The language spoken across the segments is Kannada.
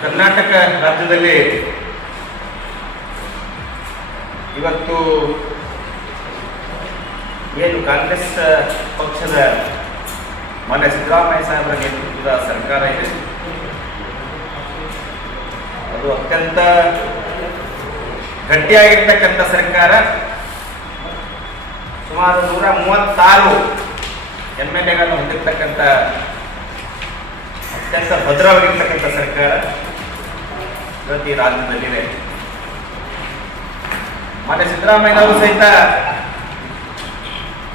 ಕರ್ನಾಟಕ ರಾಜ್ಯದಲ್ಲಿ ಇವತ್ತು ಏನು ಕಾಂಗ್ರೆಸ್ ಪಕ್ಷದ ಮಾನ್ಯ ಸಿದ್ದರಾಮಯ್ಯ ಸಾಹೇಬರ ನೇತೃತ್ವದ ಸರ್ಕಾರ ಇದೆ, ಅದು ಅತ್ಯಂತ ಗಟ್ಟಿಯಾಗಿರ್ತಕ್ಕಂಥ ಸರ್ಕಾರ. ಸುಮಾರು 136 MLAಗಳನ್ನು ಹೊಂದಿರತಕ್ಕಂಥ ಅತ್ಯಂತ ಭದ್ರವಾಗಿರ್ತಕ್ಕಂಥ ಸರ್ಕಾರ ಇವತ್ತು ಈ ರಾಜ್ಯದಲ್ಲಿದೆ. ಮಾನ್ಯ ಸಿದ್ದರಾಮಯ್ಯನವರು ಸಹಿತ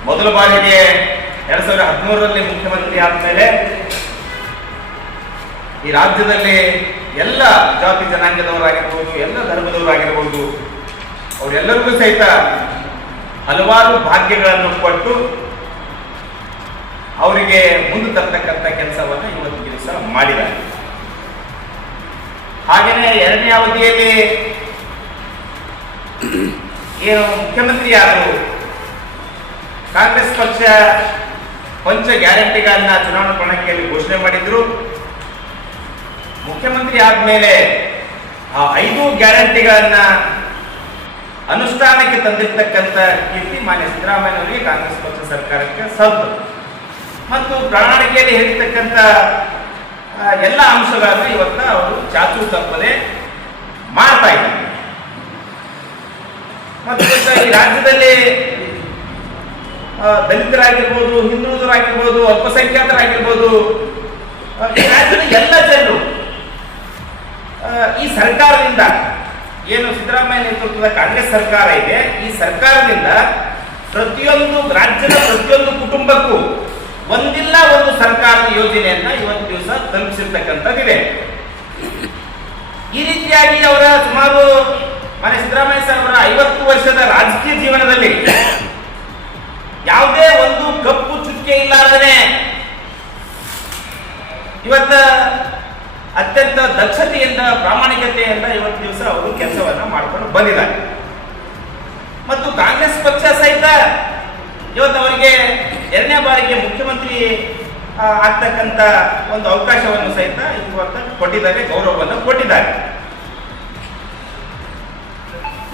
ಮೊದಲ ಬಾರಿಗೆ 2013ರಲ್ಲಿ ಮುಖ್ಯಮಂತ್ರಿ ಆದಮೇಲೆ ಈ ರಾಜ್ಯದಲ್ಲಿ ಎಲ್ಲ ಜಾತಿ ಜನಾಂಗದವರಾಗಿರ್ಬೋದು, ಎಲ್ಲ ಧರ್ಮದವರಾಗಿರ್ಬೋದು, ಅವರೆಲ್ಲರಿಗೂ ಸಹಿತ ಹಲವಾರು ಭಾಗ್ಯಗಳನ್ನು ಕೊಟ್ಟು ಅವರಿಗೆ ಮುಂದೆ ತರ್ತಕ್ಕಂಥ ಕೆಲಸವನ್ನು ಇವತ್ತು ದಿವಸ ಮಾಡಿದ್ದಾರೆ. ಹಾಗೆಯೇ ಎರಡನೇ ಅವಧಿಯಲ್ಲಿ ಏನು ಮುಖ್ಯಮಂತ್ರಿ ಆದರು, ಕಾಂಗ್ರೆಸ್ ಪಕ್ಷ ಪಂಚ ಗ್ಯಾರಂಟಿಗಳನ್ನ ಚುನಾವಣಾ ಪ್ರಣಾಳಿಕೆಯಲ್ಲಿ ಘೋಷಣೆ ಮಾಡಿದ್ರು. ಮುಖ್ಯಮಂತ್ರಿ ಆದ್ಮೇಲೆ ಆ 5 ಗ್ಯಾರಂಟಿಗಳನ್ನ ಅನುಷ್ಠಾನಕ್ಕೆ ತಂದಿರ್ತಕ್ಕಂಥ ಕೀರ್ತಿ ಮಾನ್ಯ ಸಿದ್ದರಾಮಯ್ಯನವರಿಗೆ ಕಾಂಗ್ರೆಸ್ ಪಕ್ಷ ಸರ್ಕಾರಕ್ಕೆ ಸಲ್ತು. ಮತ್ತು ಪ್ರಣಾಳಿಕೆಯಲ್ಲಿ ಹೇಳಿರ್ತಕ್ಕಂಥ ಎಲ್ಲ ಅಂಶಗಳನ್ನು ಇವತ್ತು ಅವರು ಚಾಚು ತಪ್ಪದೆ ಮಾಡ್ತಾ ಇದ್ದಾರೆ. ಮತ್ತು ಈ ರಾಜ್ಯದಲ್ಲಿ ದಲಿತರಾಗಿರ್ಬೋದು, ಹಿಂದುಳಿದರಾಗಿರ್ಬೋದು, ಅಲ್ಪಸಂಖ್ಯಾತರಾಗಿರ್ಬೋದು, ಈ ರಾಜ್ಯದ ಎಲ್ಲ ಜನರು ಈ ಸರ್ಕಾರದಿಂದ, ಏನು ಸಿದ್ದರಾಮಯ್ಯ ನೇತೃತ್ವದ ಕಾಂಗ್ರೆಸ್ ಸರ್ಕಾರ ಇದೆ, ಈ ಸರ್ಕಾರದಿಂದ ಪ್ರತಿಯೊಂದು ರಾಜ್ಯದ ಪ್ರತಿಯೊಂದು ಕುಟುಂಬಕ್ಕೂ ಒಂದಿಲ್ಲ ಒಂದು ಸರ್ಕಾರದ ಯೋಜನೆಯನ್ನ ಇವತ್ತು ದಿವಸ ತಲುಪಿಸಿರ್ತಕ್ಕಂಥದ್ದಿದೆ. ಈ ರೀತಿಯಾಗಿ ಅವರ ಸುಮಾರು ಮಾನ್ಯ ಸಿದ್ದರಾಮಯ್ಯ ಸಾಹೇಬರ 50 ವರ್ಷದ ರಾಜಕೀಯ ಜೀವನದಲ್ಲಿ ಯಾವುದೇ ಒಂದು ಕಪ್ಪು ಚುಕ್ಕೆ ಇಲ್ಲಾರದೇ ಇವತ್ತ ಅತ್ಯಂತ ದಕ್ಷತೆಯಿಂದ, ಪ್ರಾಮಾಣಿಕತೆಯಿಂದ ಇವತ್ತು ದಿವಸ ಅವರು ಕೆಲಸವನ್ನ ಮಾಡ್ಕೊಂಡು ಬಂದಿದ್ದಾರೆ. ಮತ್ತು ಕಾಂಗ್ರೆಸ್ ಪಕ್ಷ ಸಹಿತ ಇವತ್ತು ಅವರಿಗೆ ಎರಡನೇ ಬಾರಿಗೆ ಮುಖ್ಯಮಂತ್ರಿ ಆಗ್ತಕ್ಕಂಥ ಒಂದು ಅವಕಾಶವನ್ನು ಸಹಿತ ಇವತ್ತು ಕೊಟ್ಟಿದ್ದಾರೆ, ಗೌರವವನ್ನು ಕೊಟ್ಟಿದ್ದಾರೆ.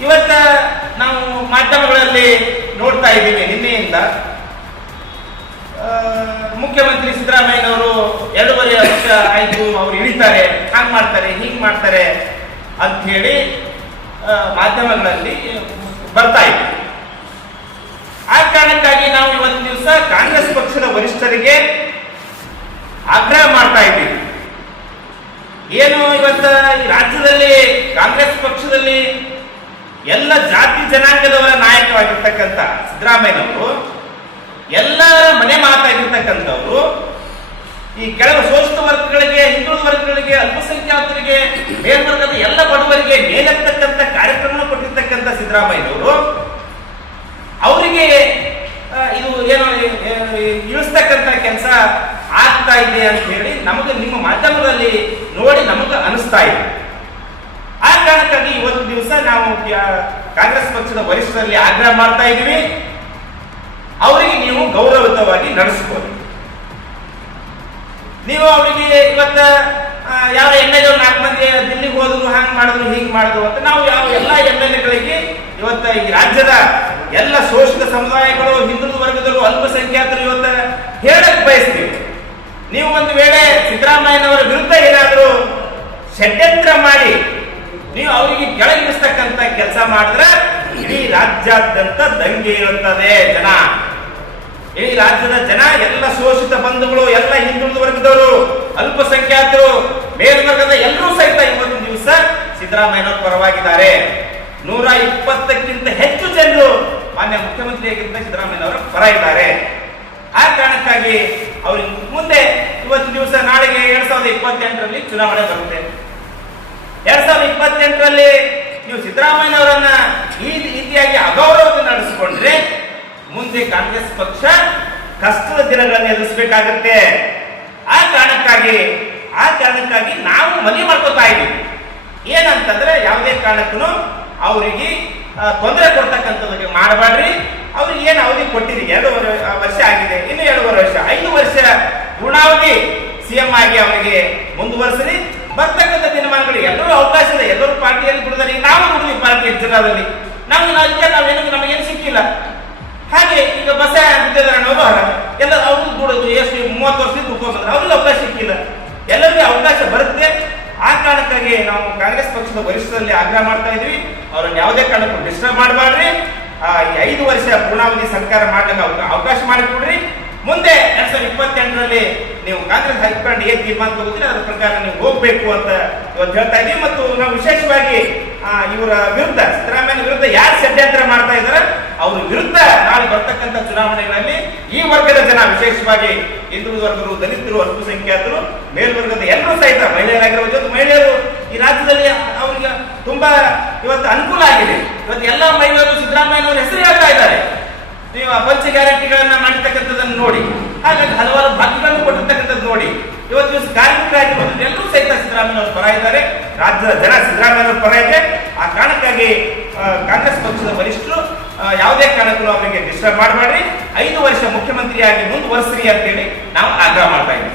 ಇವತ್ತ ನಾವು ಮಾಧ್ಯಮಗಳಲ್ಲಿ ನೋಡ್ತಾ ಇದ್ದೀವಿ, ನಿನ್ನೆಯಿಂದ ಮುಖ್ಯಮಂತ್ರಿ ಸಿದ್ದರಾಮಯ್ಯನವರು 2.5 ವರ್ಷ ಆಯ್ತು, ಅವರು ಇಳಿತಾರೆ, ಹಾಗೆ ಮಾಡ್ತಾರೆ, ಹೀಗೆ ಮಾಡ್ತಾರೆ ಅಂತ ಹೇಳಿ ಮಾಧ್ಯಮಗಳಲ್ಲಿ ಬರ್ತಾ ಇದೆ. ಆ ಕಾರಣಕ್ಕಾಗಿ ನಾವು ಇವತ್ತು ದಿವಸ ಕಾಂಗ್ರೆಸ್ ಪಕ್ಷದ ವರಿಷ್ಠರಿಗೆ ಆಗ್ರಹ ಮಾಡ್ತಾ ಇದ್ದೀವಿ. ಏನು ಇವತ್ತು ಈ ರಾಜ್ಯದಲ್ಲಿ ಕಾಂಗ್ರೆಸ್ ಪಕ್ಷದಲ್ಲಿ ಎಲ್ಲ ಜಾತಿ ಜನಾಂಗದವರ ನಾಯಕವಾಗಿರ್ತಕ್ಕಂಥ ಸಿದ್ದರಾಮಯ್ಯನವರು, ಎಲ್ಲರ ಮನೆ ಮಾತಾಗಿರ್ತಕ್ಕಂಥವ್ರು, ಈ ಕೆಳಗೆ ಶೋಷಿತ ವರ್ಗಗಳಿಗೆ, ಹಿಂದುಳಿದ ವರ್ಗಗಳಿಗೆ, ಅಲ್ಪಸಂಖ್ಯಾತರಿಗೆ, ಮೇಲ್ವರ್ಗದ ಎಲ್ಲ ಬಡವರಿಗೆ ಮೇಲೆತ್ತಕ್ಕಂಥ ಕಾರ್ಯಕ್ರಮ ಕೊಟ್ಟಿರ್ತಕ್ಕಂಥ ಸಿದ್ದರಾಮಯ್ಯನವರು ಅವರಿಗೆ ಇದು ಏನೋ ಇಳಿಸ್ತಕ್ಕಂಥ ಕೆಲಸ ಆಗ್ತಾ ಇದೆ ಅಂತ ಹೇಳಿ ನಮಗೆ ನಿಮ್ಮ ಮಾಧ್ಯಮದಲ್ಲಿ ನೋಡಿ ನಮಗೆ ಅನಿಸ್ತಾ ಇದೆ. ಆ ಕಾರಣಕ್ಕಾಗಿ ಇವತ್ತು ದಿವಸ ನಾವು ಕಾಂಗ್ರೆಸ್ ಪಕ್ಷದ ವರಿಷ್ಠರಲ್ಲಿ ಆಗ್ರಹ ಮಾಡ್ತಾ ಇದ್ದೀವಿ, ಅವರಿಗೆ ನೀವು ಗೌರವಯುತವಾಗಿ ನಡೆಸಬಹುದು. ನೀವು ಅವರಿಗೆ ಇವತ್ತ ಯಾವ MLA 4 ಮಂದಿ ದಿಲ್ಲಿಗೆ ಹೋದ್ರು, ಹಂಗೆ ಮಾಡಿದ್ರು, ಹೀಗೆ ಮಾಡಿದ್ರು ಅಂತ ನಾವು ಯಾವ ಎಲ್ಲ MLAಗಳಿಗೆ ಇವತ್ತು ಈ ರಾಜ್ಯದ ಎಲ್ಲ ಶೋಷಿತ ಸಮುದಾಯಗಳು, ಹಿಂದುಳಿದ ವರ್ಗದವರು, ಅಲ್ಪಸಂಖ್ಯಾತರು ಇವತ್ತು ಹೇಳಕ್ ಬಯಸ್ತೀವಿ. ನೀವು ಒಂದು ವೇಳೆ ಸಿದ್ದರಾಮಯ್ಯನವರ ವಿರುದ್ಧ ಏನಾದರೂ ಷಡ್ಯಂತ್ರ ಮಾಡಿ ನೀವು ಅವರಿಗೆ ಕೆಳಗಿಳಿಸ್ತಕ್ಕಂಥ ಕೆಲಸ ಮಾಡಿದ್ರೆ ಇಡೀ ರಾಜ್ಯಾದ್ಯಂತ ದಂಗೆ ಇರುತ್ತದೆ. ಇಡೀ ರಾಜ್ಯದ ಜನ, ಎಲ್ಲ ಶೋಷಿತ ಬಂಧುಗಳು, ಎಲ್ಲ ಹಿಂದುಳಿದ ವರ್ಗದವರು, ಅಲ್ಪಸಂಖ್ಯಾತರು, ಮೇಲ್ವರ್ಗದ ಎಲ್ಲರೂ ಸಹಿತ ಇವತ್ತು ದಿವಸ ಸಿದ್ದರಾಮಯ್ಯನವರು ಪರವಾಗಿದ್ದಾರೆ. 120ಕ್ಕಿಂತ ಹೆಚ್ಚು ಜನರು ಮಾನ್ಯ ಮುಖ್ಯಮಂತ್ರಿಯಾಗಿದ್ದ ಸಿದ್ದರಾಮಯ್ಯನವರ ಪರ ಇದ್ದಾರೆ. ಆ ಕಾರಣಕ್ಕಾಗಿ ಅವ್ರಿಗೆ ಮುಂದೆ ಇವತ್ತು ದಿವಸ ನಾಳೆಗೆ 2028ರಲ್ಲಿ ಚುನಾವಣೆ ಬರುತ್ತೆ. 2028ರಲ್ಲಿ ನೀವು ಸಿದ್ದರಾಮಯ್ಯನವರನ್ನ ಈ ರೀತಿಯಾಗಿ ಅಗೌರವದಿಂದ ನಡೆಸಿಕೊಂಡ್ರೆ ಮುಂದೆ ಕಾಂಗ್ರೆಸ್ ಪಕ್ಷ ಕಷ್ಟದ ದಿನಗಳನ್ನು ಎದುರಿಸಬೇಕಾಗುತ್ತೆ. ಆ ಕಾರಣಕ್ಕಾಗಿ ನಾವು ಮನವಿ ಮಾಡ್ಕೋತಾ ಇದ್ದೀವಿ. ಏನಂತಂದ್ರೆ ಯಾವುದೇ ಕಾರಣಕ್ಕೂ ಅವರಿಗೆ ತೊಂದರೆ ಕೊಡ್ತಕ್ಕಂಥದ್ದಕ್ಕೆ ಮಾಡಬೇಡ್ರಿ. ಅವ್ರಿಗೆ ಏನು ಅವಧಿ ಕೊಟ್ಟಿದೆ, 2 ವರ್ಷ ಆಗಿದೆ, ಇನ್ನು 2.5 ವರ್ಷ, 5 ವರ್ಷ ಪೂರ್ಣಾವಧಿ CM ಆಗಿ ಅವರಿಗೆ ಮುಂದುವರಿಸಲಿ. ಬರ್ತಕ್ಕಂಥ ದಿನಮಾನ ಸರಿ ನಾವು ದುಡಿದ್ವಿ ಪಾರ್ಟಿ ಜಿಲ್ಲಾದಲ್ಲಿ ನಾವೇನು ನಮಗೇನು ಸಿಕ್ಕಿಲ್ಲ. ಹಾಗೆ ಈಗ ಬಸ ವಿದ್ಯಾಧರನವರು ಎಲ್ಲ ಅವ್ರಿಗೂ ದುಡಿದು ಎಷ್ಟು 30 ವರ್ಷದಿಂದ ದುಡ್ಕೊಂಡು ಅವ್ರಿಗೂ ಅವಕಾಶ ಸಿಕ್ಕಿಲ್ಲ. ಎಲ್ಲರಿಗೂ ಅವಕಾಶ ಬರುತ್ತೆ. ಆ ಕಾರಣಕ್ಕಾಗಿ ನಾವು ಕಾಂಗ್ರೆಸ್ ಪಕ್ಷದ ವರಿಷ್ಠರಲ್ಲಿ ಆಗ್ರಹ ಮಾಡ್ತಾ ಇದ್ವಿ, ಅವ್ರನ್ನ ಯಾವುದೇ ಕಾರಣಕ್ಕೂ ಡಿಸ್ಟರ್ಬ್ ಮಾಡಬಾರ್ರಿ. ಈ 5 ವರ್ಷ ಪೂರ್ಣಾವಧಿ ಸರ್ಕಾರ ಮಾಡ್ಲಿಕ್ಕೆ ಅವಕಾಶ ಮಾಡಿಕೊಡ್ರಿ. ಮುಂದೆ 2028ರಲ್ಲಿ ನೀವು ಕಾಂಗ್ರೆಸ್ ಹೈಕಮಾಂಡ್ ಏನ್ ತೀರ್ಮಾನ ತಗೋತೀರಿ ಅದರ ಪ್ರಕಾರ ನೀವು ಹೋಗ್ಬೇಕು ಅಂತ ಇವತ್ತು ಹೇಳ್ತಾ ಇದ್ದೀವಿ. ಮತ್ತು ನಾವು ವಿಶೇಷವಾಗಿ ಇವರ ವಿರುದ್ಧ, ಸಿದ್ದರಾಮಯ್ಯ ವಿರುದ್ಧ ಯಾರು ಷಡ್ಯಂತ್ರ ಮಾಡ್ತಾ ಇದ್ದಾರೆ ಅವ್ರ ವಿರುದ್ಧ ನಾಳೆ ಬರ್ತಕ್ಕಂಥ ಚುನಾವಣೆಗಳಲ್ಲಿ ಈ ವರ್ಗದ ಜನ, ವಿಶೇಷವಾಗಿ ಹಿಂದುಳಿದ ವರ್ಗರು, ದಲಿತರು, ಅಲ್ಪಸಂಖ್ಯಾತರು, ಮೇಲ್ವರ್ಗದ ಎಲ್ಲರೂ ಸಹಿತ, ಮಹಿಳೆಯರಾಗಿರುವ ಜೊತೆ ಮಹಿಳೆಯರು ಈ ರಾಜ್ಯದಲ್ಲಿ ಅವರಿಗೆ ತುಂಬಾ ಇವತ್ತು ಅನುಕೂಲ ಆಗಿದೆ. ಇವತ್ತು ಎಲ್ಲ ಮಹಿಳೆಯರು ಸಿದ್ದರಾಮಯ್ಯನವರ ಹೆಸರು ಹೇಳ್ತಾ ಇದ್ದಾರೆ. ನೀವು ಪಂಚ ಗ್ಯಾರಂಟಿಗಳನ್ನ ಮಾಡಿರ್ತಕ್ಕಂಥದ್ದನ್ನು ನೋಡಿ, ಹಾಗಾಗಿ ಹಲವಾರು ಭಾಗ್ಯಗಳನ್ನು ಕೊಟ್ಟಿರ್ತಕ್ಕಂಥದ್ದು ನೋಡಿ, ಇವತ್ತು ದಿವಸ ಕಾರ್ಮಿಕರಾಗಿರುವುದು ಎಲ್ಲರೂ ಸಹಿತ ಸಿದ್ದರಾಮಯ್ಯನವರ ಪರ ಇದ್ದಾರೆ. ರಾಜ್ಯದ ಜನ ಸಿದ್ದರಾಮಯ್ಯನವರ ಪರ ಇದೆ. ಆ ಕಾರಣಕ್ಕಾಗಿ ಕಾಂಗ್ರೆಸ್ ಪಕ್ಷದ ವರಿಷ್ಠರು ಯಾವುದೇ ಕಾರಣಕ್ಕೂ ಅವರಿಗೆ ಡಿಸ್ಟರ್ಬ್ ಮಾಡಬೇಡ್ರಿ, 5 ವರ್ಷ ಮುಖ್ಯಮಂತ್ರಿಯಾಗಿ ಮುಂದುವರಿಸ್ರಿ ಅಂತೇಳಿ ನಾವು ಆಗ್ರಹ ಮಾಡ್ತಾ ಇದ್ದೀವಿ.